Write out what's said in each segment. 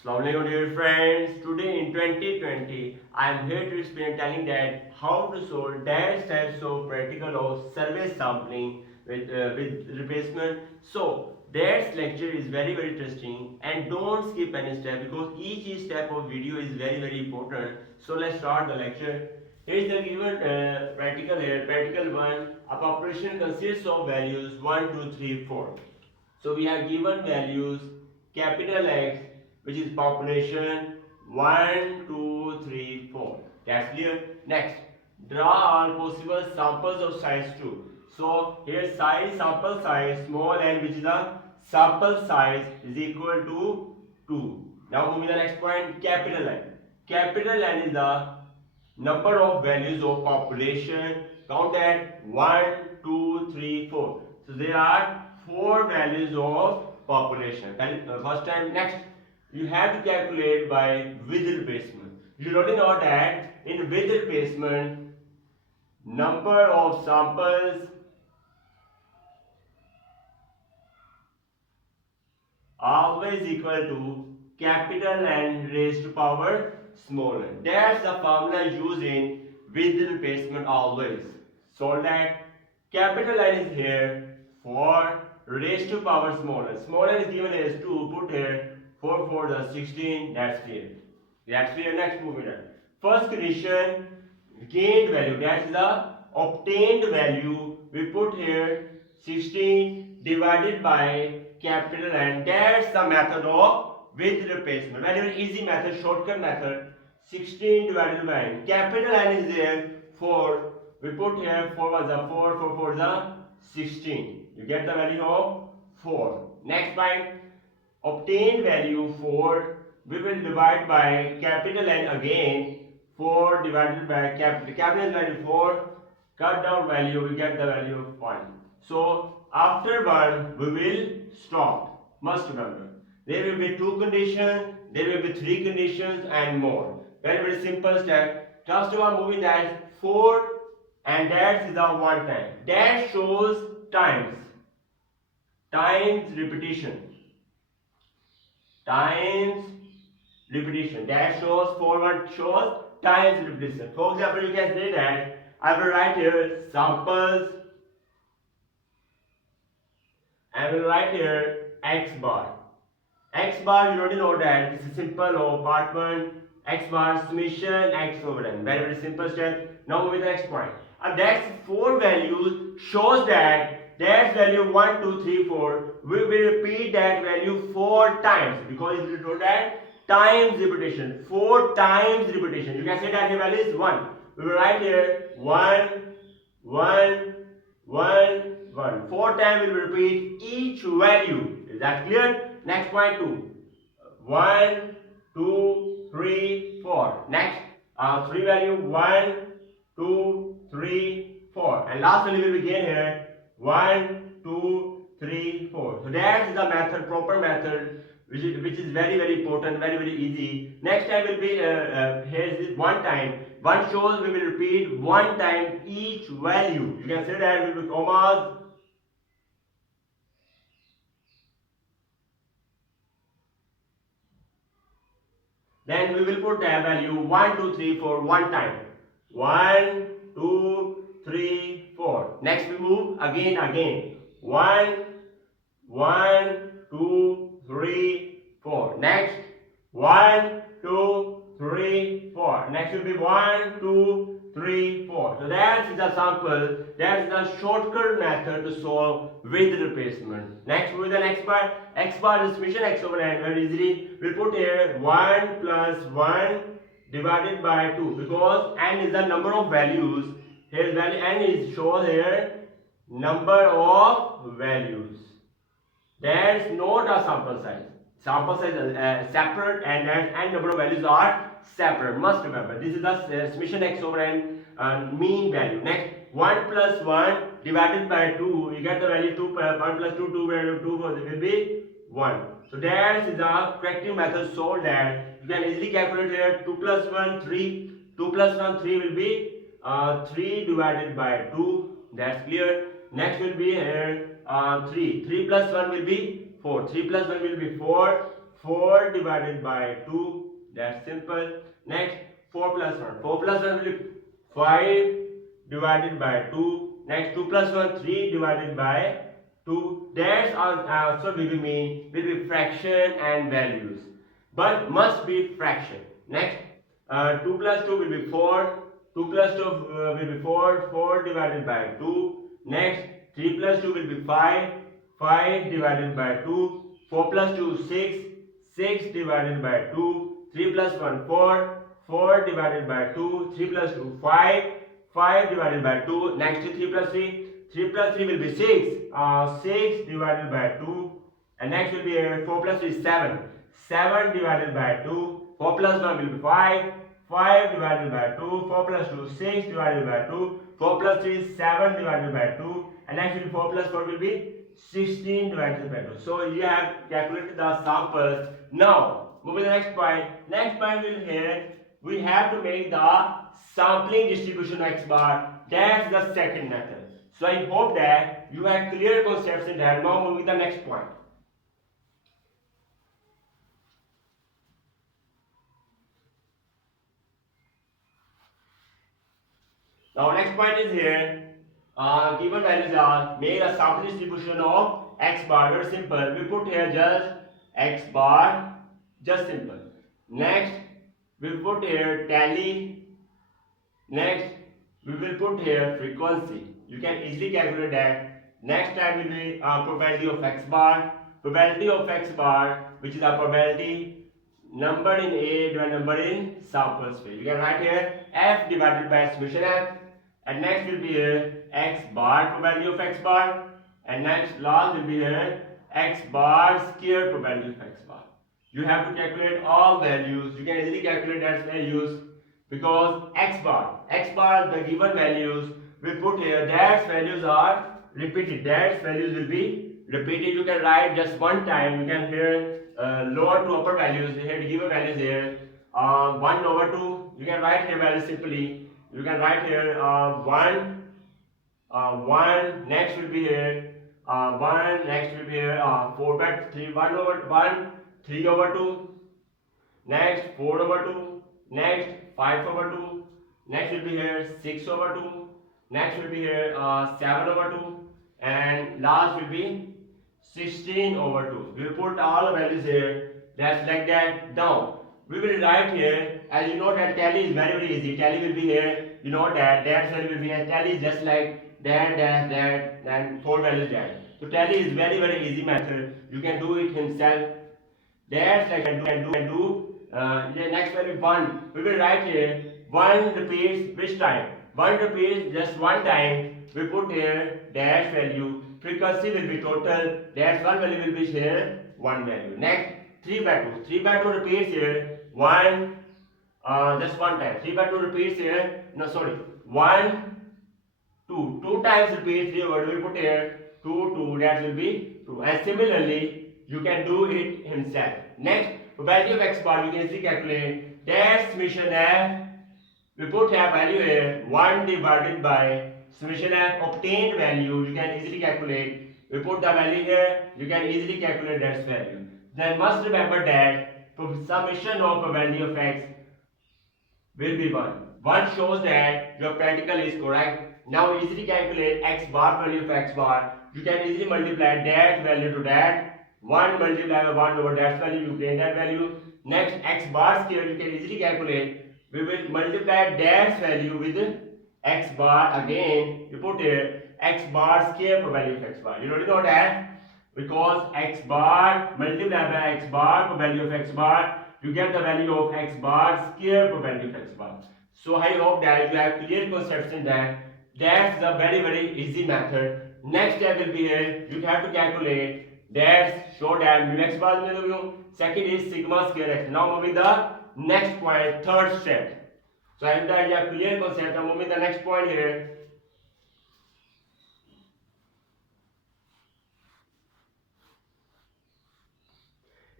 Assalamualaikum dear friends. Today in 2020, I am here to explain telling that how to solve dash types of practical or survey sampling with replacement. So that lecture is very interesting and don't skip any step because each step of video is very important. So let's start the lecture. Here is the given practical here. Practical one. A population consists of values 1, 2, 3, 4. So we have given values capital X, which is population 1, 2, 3, 4. That's clear. Next, draw all possible samples of size 2. So here size, sample size, small n, which is the sample size, is equal to 2. Now moving to the next point, capital N. Capital N is the number of values of population. Count at 1, 2, 3, 4. So there are 4 values of population. First time. Next, you have to calculate by with replacement. You already know that in with replacement, number of samples always equal to capital N raised to power small n. That's the formula used in with replacement always. So that capital N is here for raised to power small n. Small n is given as 2. Put here 4 for the 16. That's clear. That's clear. Next moving on. First condition, gained value. That's the obtained value. We put here 16 divided by capital N. That's the method of with replacement. Very easy method, shortcut method. 16 divided by N. Capital N is there 4. We put here 4 was a 4, 4 for the 16. You get the value of 4. Next point, obtained value 4. We will divide by capital N again. 4 divided by capital value 4. Cut down value, we get the value of 1. So after 1, we will stop. Must remember. There will be 2 conditions, there will be 3 conditions and more. Very simple step. First of all, moving that 4 and that is the 1 time. That shows times. Times repetition. Times repetition. That shows 4 1 shows times repetition. For example, you can say that I will write here samples. I will write here x bar. X bar, you already know that this is simple of part 1. X bar summation x over n. Very simple step. Now move to the next point. And that's 4 values shows that value 1, 2, 3, 4. We will repeat that value 4 times because we told that times repetition. 4 times repetition. You can say that the value is 1. We will write here 1, 1, 1, 1. 4 times we will repeat each value. Is that clear? Next point 2. 1, 2, 3, 4. Next 3 value 1, 2, 3, 4. And last value will begin here 1, 2, 3, 4. So that is the method, proper method, which is very important, very easy. Next time will be here is 1 time. 1 shows we will repeat 1 time each value. You can say that will be commas. Then we will put the value 1, 2, 3, 4 1 time. 1, 2, 3, 4. Next we move again. 1, 1, 2, 3, 4. Next 1, 2, 3, 4. Next will be 1, 2, 3, 4. So that is the sample. That is the shortcut method to solve with replacement. Next with the next part. X bar is summation x over n. Very easily. We put here 1 plus 1 divided by 2 because n is the number of values. Here value n is shown here number of values. There is not a sample size. Sample size is separate and n number of values are separate. Must remember. This is the summation x over n mean value. Next 1 plus 1 divided by 2. You get the value 2. 1 plus 2, 2 value 2 will be 1. So that is the corrective method so that you can easily calculate here 2 plus 1 3. 2 plus 1 3 will be 3 divided by 2. That's clear. Next will be here 3. 3 plus 1 will be 4. 3 plus 1 will be 4. 4 divided by 2. That's simple. Next, 4 plus 1. 4 plus 1 will be 5 divided by 2. Next, 2 plus 1, 3 divided by 2. That's also will be fraction and values. But must be fraction. Next, 2 plus 2 will be 4. 2 plus 2 will be 4. 4 divided by 2. Next, 3 plus 2 will be 5. 5 divided by 2. 4 plus 2, 6. 6 divided by 2. 3 plus 1, 4. 4 divided by 2. 3 plus 2, 5. 5 divided by 2. Next, 3 plus 3. 3 plus 3 will be 6. 6 divided by 2. And next will be 4 plus 3 is 7. 7 divided by 2. 4 plus 1 will be 5. 5 divided by 2. 4 plus 2, 6 divided by 2. 4 plus 3 is 7 divided by 2. And next will be 4 plus 4 will be 16 divided by 2. So you have calculated the samples. Now, moving to the next point. Next point will here we have to make the sampling distribution x bar. That's the second method. So I hope that you have clear concepts in that. Now moving to the next point. Now next point is here. Given values are make a sample distribution of x bar. Very simple. We put here just x bar. Just simple. Next we put here tally. Next we will put here frequency. You can easily calculate that. Next time will be probability of x bar. Probability of x bar, which is a probability number in A divided number in sample space. You can write here f divided by summation f. And next will be here x bar probability of x bar. And next last will be here x bar square probability of x bar. You have to calculate all values. You can easily calculate that values because x bar the given values we put here, that values are repeated. That values will be repeated. You can write just one time. You can here lower to upper values. Here given values here 1 over 2. You can write here values simply. You can write here 1. Next will be here 1. Next will be here 4 by 3. 1 over 1. 3 over 2. Next 4 over 2. Next 5 over 2. Next will be here 6 over 2. Next will be here 7 over 2. And last will be 16 over 2. We will put all the values here. That's like that. Now we will write here, as you know that tally is very easy. Tally will be here. You know that value will be here. Tally is just like that, and 4 values that. So tally is very easy method. You can do it himself. That's like can do. The next value 1. We will write here 1 repeats which time? 1 repeats just one time. We put here dash value. Frequency will be total. Dash 1 value will be here 1 value. Next 3 by 2. 3 by 2 repeats here 1. Just one time. 3 by 2 repeats here. No, sorry. 1, 2. 2 times repeats. 3 what we put here 2, 2. That will be 2. And similarly, you can do it himself. Next, value of x bar you can easily calculate. Dash summation f. We put here value here 1 divided by summation f obtained value. You can easily calculate. We put the value here. You can easily calculate that value. Then must remember that summation of a value of x will be 1. 1 shows that your practical is correct. Now easily calculate x bar value of x bar. You can easily multiply that value to that. 1 multiplied by 1 over that value, you gain that value. Next, x bar square, you can easily calculate. We will multiply that value with x bar again. You put here x bar square value of x bar. You already know that because x bar multiplied by x bar value of x bar, you get the value of x bar square value of x bar. So I hope that you have clear concepts in that. That's the very easy method. Next step will be here. You have to calculate. That's show that mu x bar में लोग second is sigma square x. Now moving the next point, third step. So I hope that you have clear concept. Now moving the next point here.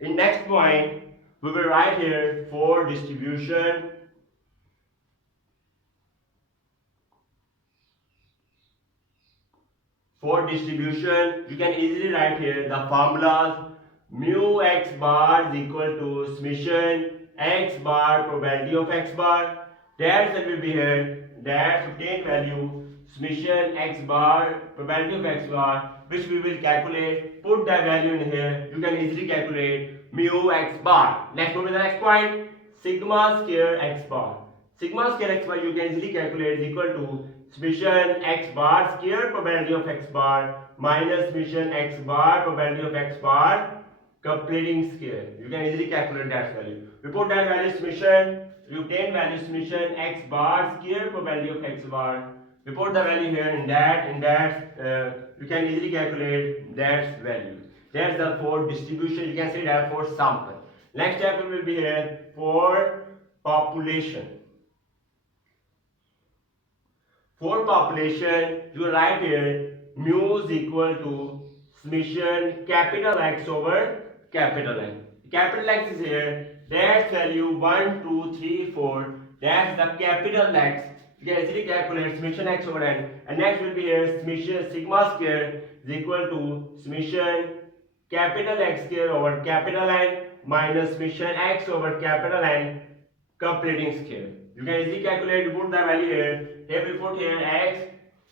In next point, we will write here for distribution. For distribution, you can easily write here the formulas. mu x bar is equal to summation x bar probability of x bar. That will be here. That's obtained value summation x bar probability of x bar, which we will calculate. Put that value in here. You can easily calculate mu x bar. Let's move to the next point. Sigma square x bar. Sigma square x bar you can easily calculate is equal to summation x bar square probability of x bar minus summation x bar probability of x bar completing square. You can easily calculate that value. We put that value summation, you obtain value summation x bar square probability of x bar. We put the value here in that you can easily calculate that value. That's the for distribution. You can say that for sample. Next step will be here for population. For population, you write here mu is equal to summation capital X over capital N. Capital X is here. That's value 1, 2, 3, 4. That's the capital X. You can easily calculate summation X over N. And next will be here summation sigma square is equal to summation capital X square over capital N minus summation X over capital N completing square. You can easily calculate, put the value here. Here we put here x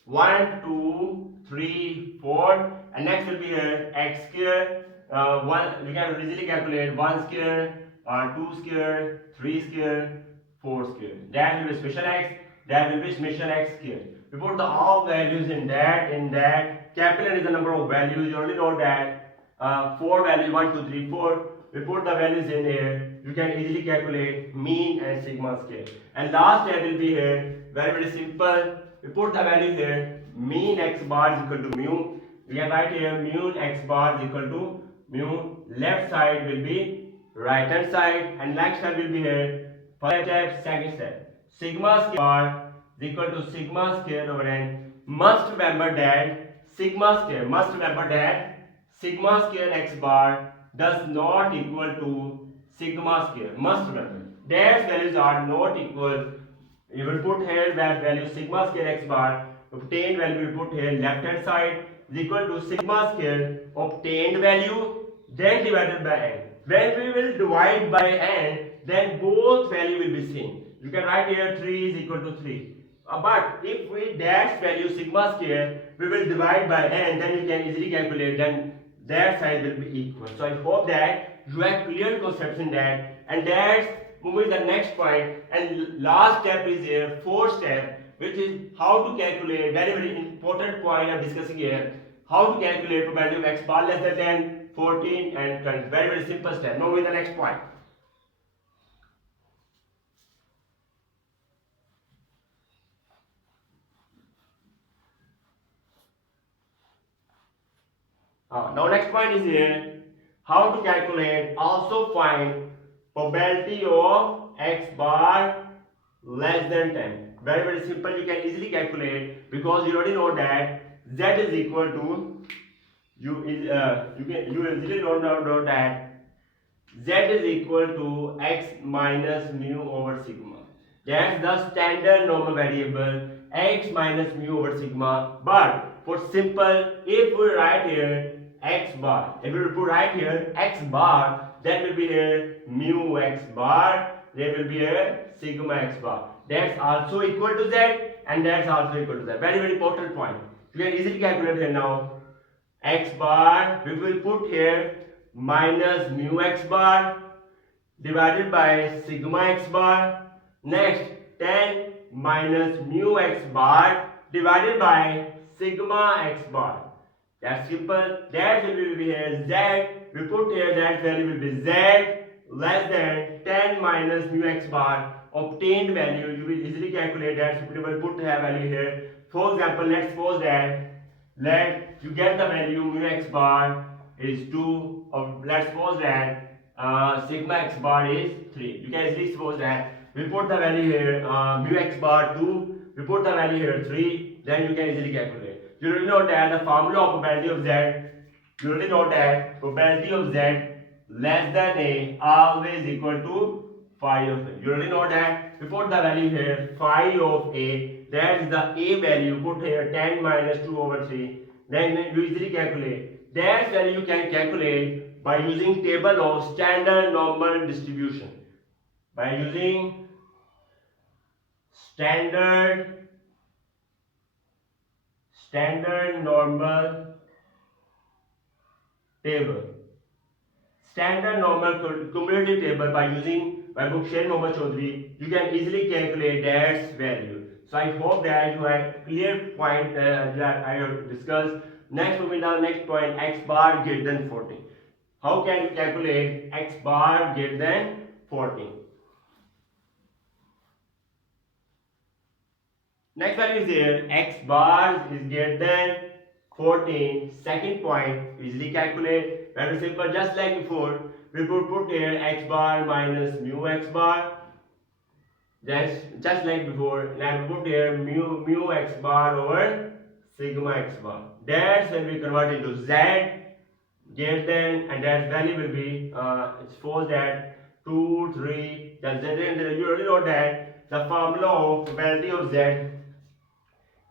1, 2, 3, 4, and next will be here x square. You can easily calculate 1 square, 2 square, 3 square, 4 square. That will be special x. That will be summation x square. We put the all values in that. Capital is the number of values. You already know that. 4 values 1, 2, 3, 4. We put the values in here. You can easily calculate mean and sigma square. And last step will be here. Very simple. We put the value here. Mean x bar is equal to mu. We can write here mu x bar is equal to mu. Left side will be right hand side, and next step will be here. First step, second step. Sigma square bar is equal to sigma square over n. Must remember that sigma square x bar does not equal to sigma square. Must remember. Their values are not equal. You will put here that value sigma square x bar. Obtained value will put here left hand side is equal to sigma square obtained value then divided by n. When we will divide by n, then both value will be same. You can write here 3 is equal to 3. But if we dash value sigma square, we will divide by n, then you can easily calculate, then that side will be equal. So I hope that you have clear concepts in that, and that's moving the next point. And last step is here, fourth step, which is how to calculate, very important point I'm discussing here, how to calculate probability of x bar less than 10, 14 and 20. Very simple step. Now with the next point. Now next point is here, how to calculate, also find probability of x bar less than 10. Very simple. You can easily calculate because you already know that z is equal to you easily know that z is equal to x minus mu over sigma. That's the standard normal variable x minus mu over sigma. But for simple, if we write here x bar, if we put right here x bar, that will be here mu x bar, there will be here sigma x bar. That's also equal to z, and that's also equal to z. Very important point. You can easily calculate here now. X bar, we will put here minus mu x bar divided by sigma x bar. Next, 10 minus mu x bar divided by sigma x bar. That's simple. That will be here z. We put here that value will be z less than 10 minus mu x bar. Obtained value, you will easily calculate that. So we will put the value here. For example, let's suppose that you get the value mu x bar is 2, or let's suppose that sigma x bar is 3. You can easily suppose that we put the value here mu x bar 2, we put the value here 3, then you can easily calculate. You already know that the formula of probability of z, you already know that probability of z less than a always equal to phi of a. You already know that. We put the value here phi of a, that is the a value, put here 10 minus 2 over 3, then you easily calculate. That value you can calculate by using table of standard normal distribution. By using standard normal table. Standard normal cumulative table by using by book Sher Mohammad Chaudhary, you can easily calculate that value. So I hope that you have clear point that I have discussed. Next, moving down, next point, x bar greater than 14. How can you calculate x bar greater than 14? Next value is here, x bar is greater than 14. Second point, easily calculate. Very simple, just like before. We would put here x bar minus mu x bar. Just like before. Now we put here mu x bar over sigma x bar. That's when we convert into z greater than, and that value will be suppose that 2, 3. That's z, and you already know that the formula of probability of z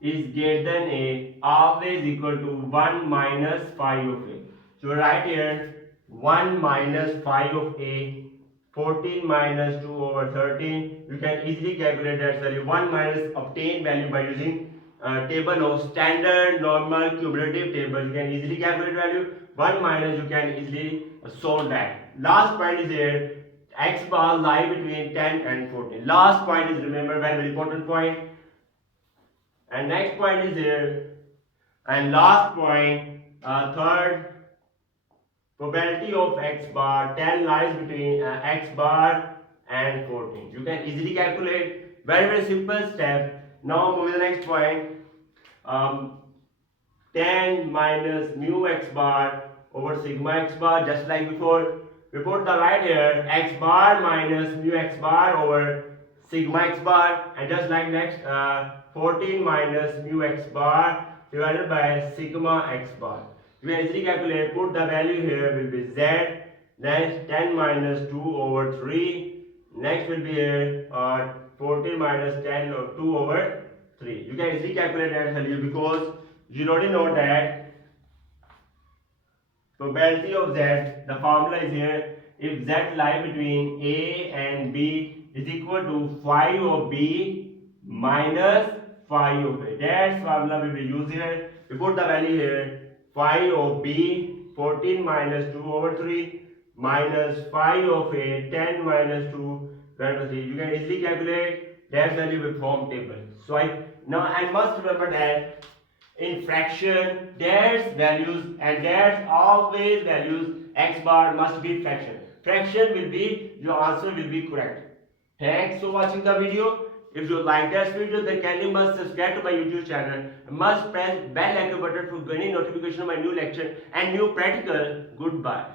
is greater than a always equal to 1 minus phi of a. So right here 1 minus phi of a, 14 minus 2 over 13. You can easily calculate that value. 1 minus obtained value by using table of standard normal cumulative table. You can easily calculate value. 1 minus, you can easily solve that. Last point is here, x bar lie between 10 and 14. Last point is, remember, very important point. And next point is here, and last point, third, probability of x bar 10 lies between x bar and 14. You can easily calculate. Very simple step. Now moving to the next point. 10 minus mu x bar over sigma x bar, just like before. We put the right here, x bar minus mu x bar over sigma x bar, and just like next 14 minus mu x bar divided by sigma x bar. You can easily calculate, put the value here will be z, next 10 minus 2 over 3, next will be here 14 minus 10 or 2 over 3. You can easily calculate that value because you already know that probability of z, the formula is here, if z lie between a and b is equal to phi of b minus phi of a. That formula will be used here. We put the value here, phi of b 14 minus 2 over 3 minus phi of a 10 minus 2 over 3. You can easily calculate that value with form table. So now I must remember that in fraction there's values, and there's always values, x bar must be fraction. Fraction will be, your answer will be correct. Thanks for watching the video. If you like this video, then kindly must subscribe to my YouTube channel. Must press bell icon button for getting notification of my new lecture and new practical. Goodbye.